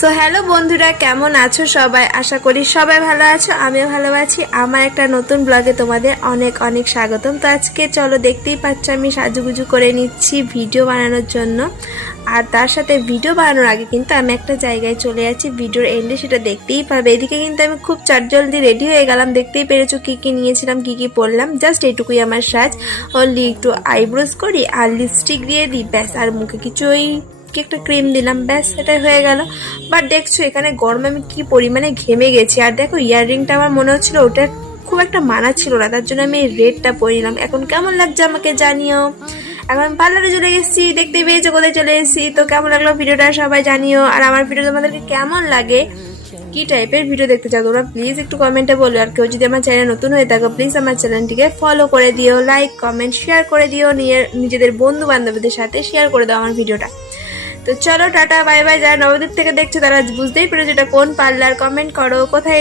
So hello বন্ধুরা, কেমন আছো সবাই? আশা করি সবাই ভালো আছো, আমিও ভালো আছি। আমার একটা নতুন ব্লগে তোমাদের অনেক অনেক স্বাগতম। তো আজকে চলো, দেখতেই পাচ্ছ আমি সাজুগুজু করে নিচ্ছি ভিডিও বানানোর জন্য। আর তার সাথে ভিডিও বানানোর আগে কিন্তু আমি একটা জায়গায় চলে যাচ্ছি, ভিডিওর এন্ডে সেটা দেখতেই পাবে। এদিকে কিন্তু আমি খুব চটজলদি রেডি হয়ে গেলাম, দেখতেই পেরেছো কি কি নিয়েছিলাম, কি কি পরলাম। জাস্ট এইটুকুই আমার সাজ। অনলি একটু আইব্রোজ করি আর লিপস্টিক দিয়ে দিই, ব্যাস। আর মুখে কিছু ওই কি একটা ক্রিম দিলাম, ব্যাস, এটাই হয়ে গেল। বাট দেখছো এখানে গরমে আমি কি পরিমাণে ঘেমে গেছি। আর দেখো ইয়াররিংটা আমার মনে হচ্ছিল ওটা খুব একটা মানা ছিল না, তার জন্য আমি রেডটা পরিলাম। এখন কেমন লাগছে আমাকে জানিও। এখন পার্লারে চলে গেছি, দেখতে পেয়েছো কোথায় চলে এসেছি। তো কেমন লাগলো ভিডিওটা সবাই জানিও। আর আমার ভিডিও তোমাদেরকে কেমন লাগে, কি টাইপের ভিডিও দেখতে চাও তোমরা, প্লিজ একটু কমেন্টে বলো। আর কেউ যদি আমার চ্যানেল নতুন হয়ে থাকো, প্লিজ আমার চ্যানেলটিকে ফলো করে দিও, লাইক কমেন্ট শেয়ার করে দিও, নিজেদের বন্ধু বান্ধবীদের সাথে শেয়ার করে দাও আমার ভিডিওটা। তো চলো টাটা বাই বাই। যারা নবদ্বীপ থেকে দেখছো তারা বুঝতেই পেরেছো এটা কোন পার্লার, কমেন্ট করো কোথায়